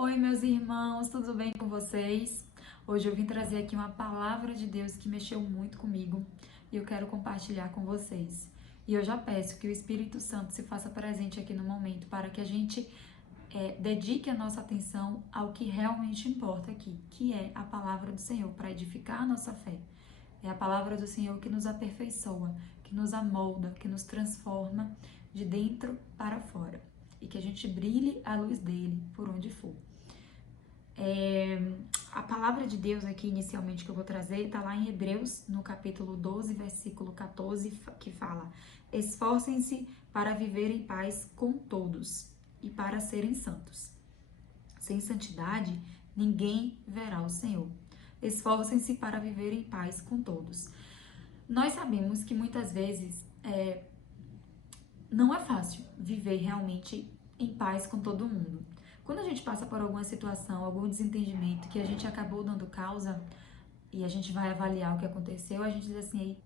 Oi, meus irmãos, tudo bem com vocês? Hoje eu vim trazer aqui uma palavra de Deus que mexeu muito comigo e eu quero compartilhar com vocês. E eu já peço que o Espírito Santo se faça presente aqui no momento para que a gente dedique a nossa atenção ao que realmente importa aqui, que é a palavra do Senhor, para edificar a nossa fé. É a palavra do Senhor que nos aperfeiçoa, que nos amolda, que nos transforma de dentro para fora. E que a gente brilhe a luz dele por onde for. A palavra de Deus aqui, inicialmente, que eu vou trazer, está lá em Hebreus, no capítulo 12, versículo 14, que fala: esforcem-se para viver em paz com todos e para serem santos. Sem santidade, ninguém verá o Senhor. Esforcem-se para viver em paz com todos. Nós sabemos que muitas vezes não é fácil viver realmente em paz com todo mundo. Quando a gente passa por alguma situação, algum desentendimento que a gente acabou dando causa e a gente vai avaliar o que aconteceu, a gente diz assim: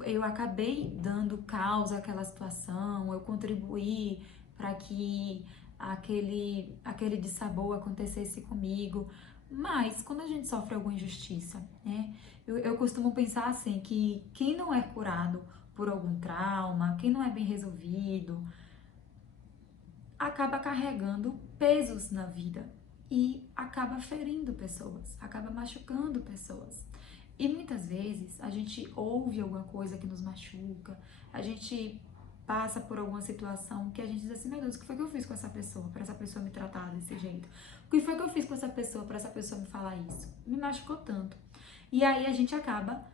eu acabei dando causa àquela situação, eu contribuí para que aquele dissabor acontecesse comigo. Mas quando a gente sofre alguma injustiça, né, eu costumo pensar assim, que quem não é curado por algum trauma, quem não é bem resolvido, acaba carregando pesos na vida e acaba ferindo pessoas, acaba machucando pessoas. E muitas vezes a gente ouve alguma coisa que nos machuca, a gente passa por alguma situação que a gente diz assim: meu Deus, o que foi que eu fiz com essa pessoa para essa pessoa me tratar desse jeito? O que foi que eu fiz com essa pessoa para essa pessoa me falar isso? Me machucou tanto. E aí a gente acaba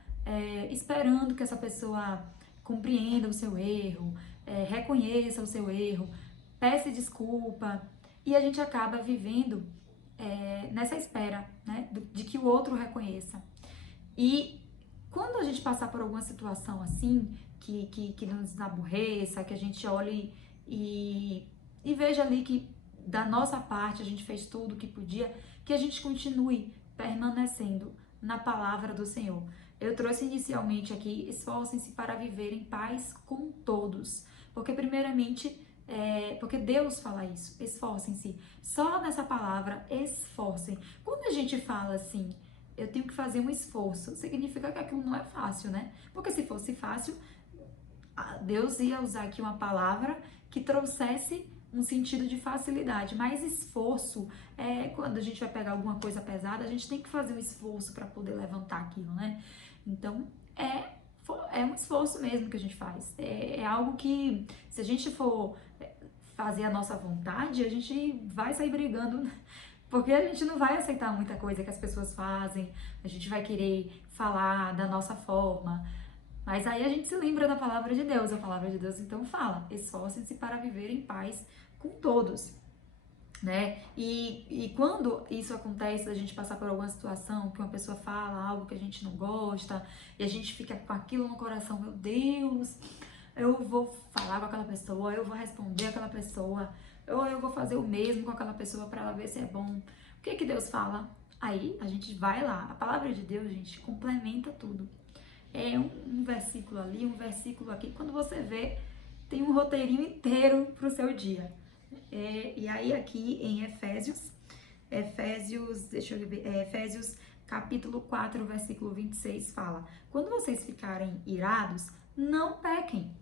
esperando que essa pessoa compreenda o seu erro, reconheça o seu erro, peça desculpa, e a gente acaba vivendo nessa espera, né, de que o outro reconheça. E quando a gente passar por alguma situação assim, que nos aborreça, que a gente olhe e veja ali que da nossa parte a gente fez tudo o que podia, que a gente continue permanecendo na palavra do Senhor. Eu trouxe inicialmente aqui: esforcem-se para viver em paz com todos, porque primeiramente porque Deus fala isso: esforcem-se. Só nessa palavra, esforcem. Quando a gente fala assim, eu tenho que fazer um esforço, significa que aquilo não é fácil, né? Porque se fosse fácil, Deus ia usar aqui uma palavra que trouxesse um sentido de facilidade, mas esforço quando a gente vai pegar alguma coisa pesada, a gente tem que fazer um esforço para poder levantar aquilo, né? Então, é um esforço mesmo que a gente faz. É algo que, se a gente for fazer a nossa vontade, a gente vai sair brigando, porque a gente não vai aceitar muita coisa que as pessoas fazem, a gente vai querer falar da nossa forma. Mas aí a gente se lembra da palavra de Deus. A palavra de Deus então fala: esforcem-se para viver em paz com todos, né? E quando isso acontece, a gente passar por alguma situação que uma pessoa fala algo que a gente não gosta e a gente fica com aquilo no coração: meu Deus, eu vou falar com aquela pessoa, eu vou responder aquela pessoa, ou eu vou fazer o mesmo com aquela pessoa para ela ver se é bom. O que que Deus fala? Aí a gente vai lá. A palavra de Deus, gente, complementa tudo. É um versículo ali, um versículo aqui. Quando você vê, tem um roteirinho inteiro para o seu dia. E aí aqui em deixa eu ver, Efésios capítulo 4, versículo 26 fala: quando vocês ficarem irados, não pequem.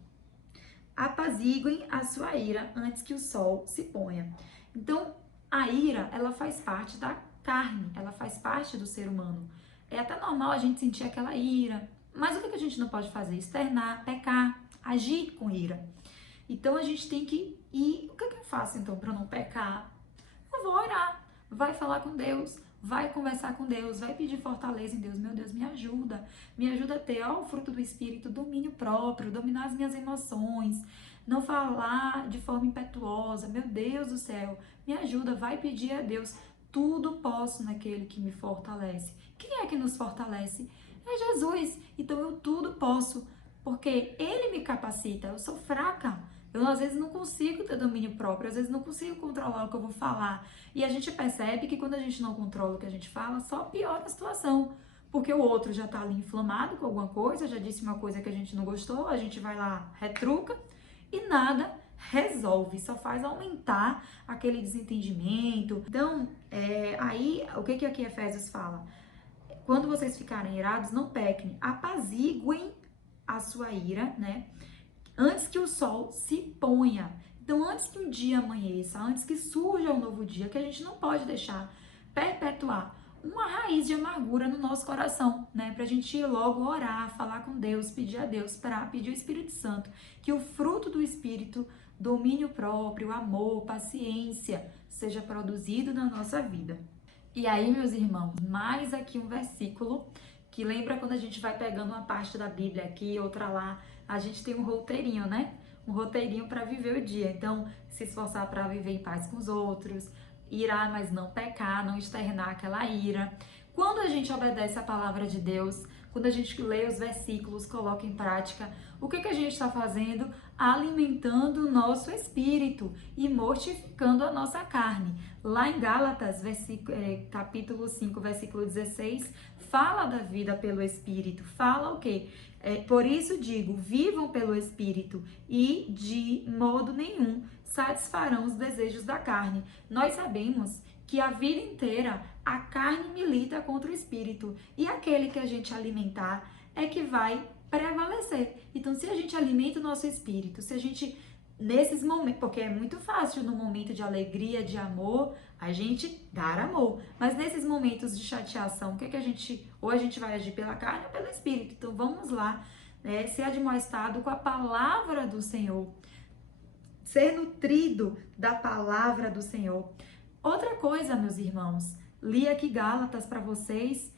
Apaziguem a sua ira antes que o sol se ponha. Então, a ira, ela faz parte da carne, ela faz parte do ser humano. É até normal a gente sentir aquela ira, mas o que a gente não pode fazer? Externar, pecar, agir com ira. Então a gente tem que ir. O que eu faço então para não pecar? Eu vou orar, vai falar com Deus, vai conversar com Deus, vai pedir fortaleza em Deus. Meu Deus, me ajuda a ter o fruto do Espírito, domínio próprio, dominar as minhas emoções, não falar de forma impetuosa. Meu Deus do céu, me ajuda, vai pedir a Deus. Tudo posso naquele que me fortalece. Quem é que nos fortalece? É Jesus. Então eu tudo posso, porque Ele me capacita. Eu sou fraca. Eu às vezes não consigo ter domínio próprio, às vezes não consigo controlar o que eu vou falar. E a gente percebe que quando a gente não controla o que a gente fala, só piora a situação. Porque o outro já tá ali inflamado com alguma coisa, já disse uma coisa que a gente não gostou, a gente vai lá, retruca e nada resolve, só faz aumentar aquele desentendimento. Então, Aí, o que aqui Efésios fala? Quando vocês ficarem irados, não pequem, apaziguem a sua ira, né? Antes que o sol se ponha. Então, antes que um dia amanheça, antes que surja um novo dia, que a gente não pode deixar perpetuar uma raiz de amargura no nosso coração, né? Pra gente ir logo orar, falar com Deus, pedir a Deus, para pedir o Espírito Santo, que o fruto do Espírito, domínio próprio, amor, paciência, seja produzido na nossa vida. E aí, meus irmãos, mais aqui um versículo que lembra quando a gente vai pegando uma parte da Bíblia aqui, outra lá, a gente tem um roteirinho, né? Um roteirinho para viver o dia. Então, se esforçar para viver em paz com os outros, irar, mas não pecar, não externar aquela ira. Quando a gente obedece a palavra de Deus, quando a gente lê os versículos, coloca em prática, o que a gente está fazendo? Alimentando o nosso espírito e mortificando a nossa carne. Lá em Gálatas, capítulo 5, versículo 16, fala da vida pelo Espírito. Fala o quê? Por isso digo, vivam pelo Espírito e de modo nenhum satisfarão os desejos da carne. Nós sabemos que a vida inteira a carne milita contra o Espírito e aquele que a gente alimentar é que vai prevalecer. Então, se a gente alimenta o nosso Espírito, se a gente nesses momentos, porque é muito fácil no momento de alegria, de amor, a gente dar amor. Mas nesses momentos de chateação, o que a gente, ou a gente vai agir pela carne ou pelo Espírito. Então vamos lá, ser admoestado com a palavra do Senhor, ser nutrido da palavra do Senhor. Outra coisa, meus irmãos, li aqui Gálatas para vocês,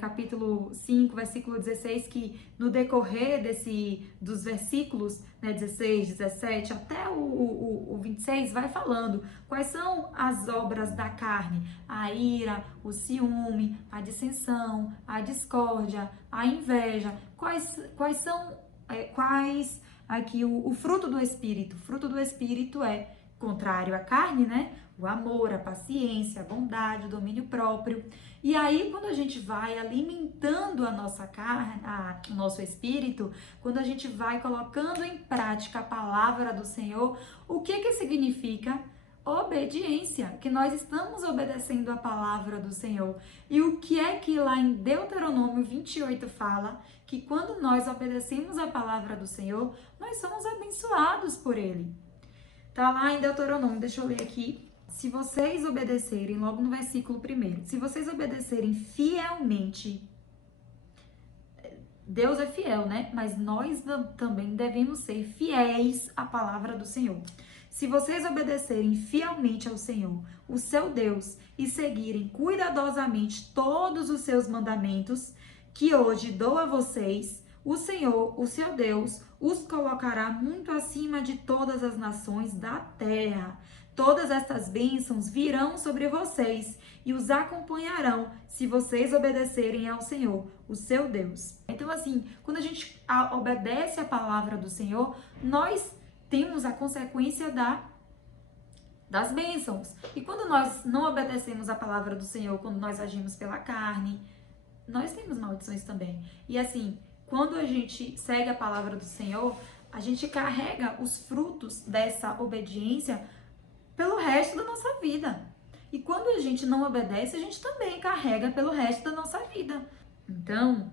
capítulo 5, versículo 16, que no decorrer dos versículos, né, 16, 17 até o 26, vai falando quais são as obras da carne: a ira, o ciúme, a dissensão, a discórdia, a inveja. Quais são, aqui o fruto do Espírito? O fruto do Espírito é contrário à carne, né? O amor, a paciência, a bondade, o domínio próprio. E aí, quando a gente vai alimentando a nossa carne, o nosso espírito, quando a gente vai colocando em prática a palavra do Senhor, o que significa? Obediência, que nós estamos obedecendo a palavra do Senhor. E o que é que lá em Deuteronômio 28 fala? Que quando nós obedecemos a palavra do Senhor, nós somos abençoados por Ele. Tá lá em Deuteronômio, deixa eu ler aqui. Se vocês obedecerem, logo no versículo 1, se vocês obedecerem fielmente, Deus é fiel, né? Mas nós também devemos ser fiéis à palavra do Senhor. Se vocês obedecerem fielmente ao Senhor, o seu Deus, e seguirem cuidadosamente todos os seus mandamentos, que hoje dou a vocês, o Senhor, o seu Deus, os colocará muito acima de todas as nações da terra. Todas estas bênçãos virão sobre vocês e os acompanharão se vocês obedecerem ao Senhor, o seu Deus. Então, assim, quando a gente obedece a palavra do Senhor, nós temos a consequência das bênçãos. E quando nós não obedecemos a palavra do Senhor, quando nós agimos pela carne, nós temos maldições também. E assim, quando a gente segue a palavra do Senhor, a gente carrega os frutos dessa obediência pelo resto da nossa vida. E quando a gente não obedece, a gente também carrega pelo resto da nossa vida. Então,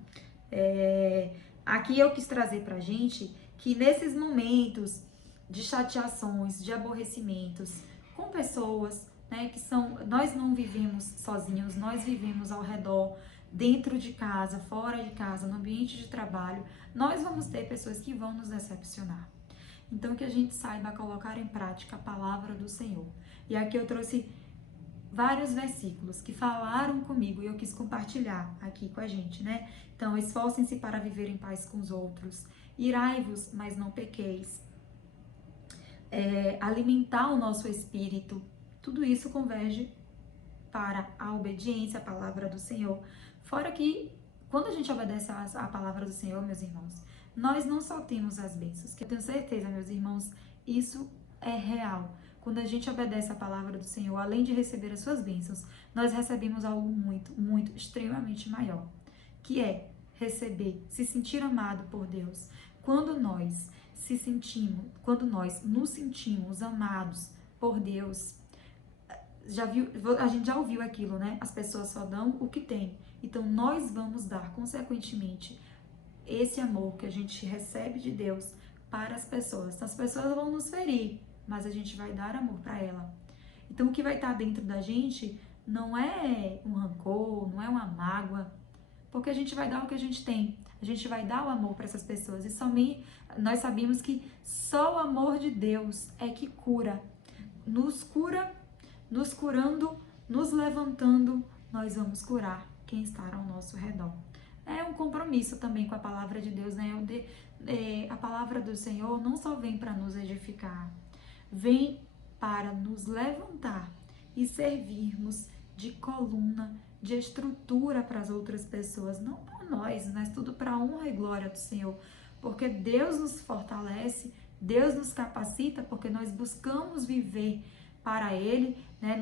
aqui eu quis trazer pra gente que nesses momentos de chateações, de aborrecimentos com pessoas, né, nós não vivemos sozinhos, nós vivemos ao redor, dentro de casa, fora de casa, no ambiente de trabalho, nós vamos ter pessoas que vão nos decepcionar. Então, que a gente saiba colocar em prática a palavra do Senhor. E aqui eu trouxe vários versículos que falaram comigo e eu quis compartilhar aqui com a gente, né? Então, esforcem-se para viver em paz com os outros. Irai-vos, mas não pequeis. Alimentar o nosso espírito. Tudo isso converge para a obediência à palavra do Senhor. Fora que, quando a gente obedece à palavra do Senhor, meus irmãos, nós não só temos as bênçãos, que eu tenho certeza, meus irmãos, isso é real. Quando a gente obedece a palavra do Senhor, além de receber as suas bênçãos, nós recebemos algo muito, muito, extremamente maior, que é receber, se sentir amado por Deus. Quando nós nos sentimos amados por Deus, a gente já ouviu aquilo, né? As pessoas só dão o que tem. Então nós vamos dar, consequentemente, esse amor que a gente recebe de Deus para as pessoas. Então, as pessoas vão nos ferir, mas a gente vai dar amor para ela. Então, o que vai estar dentro da gente não é um rancor, não é uma mágoa, porque a gente vai dar o que a gente tem. A gente vai dar o amor para essas pessoas. E somente nós sabemos que só o amor de Deus é que cura. Cura, nos curando, nos levantando, nós vamos curar quem está ao nosso redor. É um compromisso também com a palavra de Deus, né? A palavra do Senhor não só vem para nos edificar, vem para nos levantar e servirmos de coluna, de estrutura para as outras pessoas, não para nós, mas tudo para a honra e glória do Senhor, porque Deus nos fortalece, Deus nos capacita, porque nós buscamos viver para Ele, né?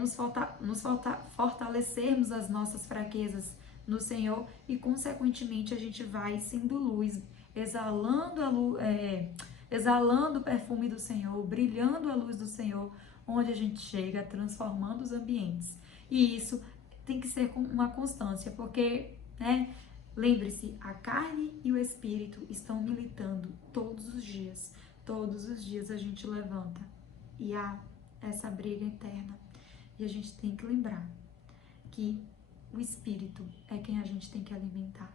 Fortalecermos as nossas fraquezas no Senhor e, consequentemente, a gente vai sendo luz, exalando o perfume do Senhor, brilhando a luz do Senhor, onde a gente chega, transformando os ambientes. E isso tem que ser com uma constância, porque, né, lembre-se, a carne e o espírito estão militando todos os dias. Todos os dias a gente levanta e há essa briga interna. E a gente tem que lembrar que o espírito é quem a gente tem que alimentar.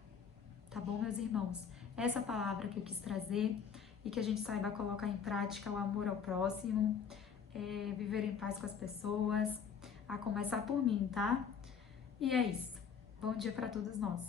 Tá bom, meus irmãos? Essa palavra que eu quis trazer e que a gente saiba colocar em prática o amor ao próximo, viver em paz com as pessoas, a começar por mim, tá? E é isso. Bom dia para todos nós.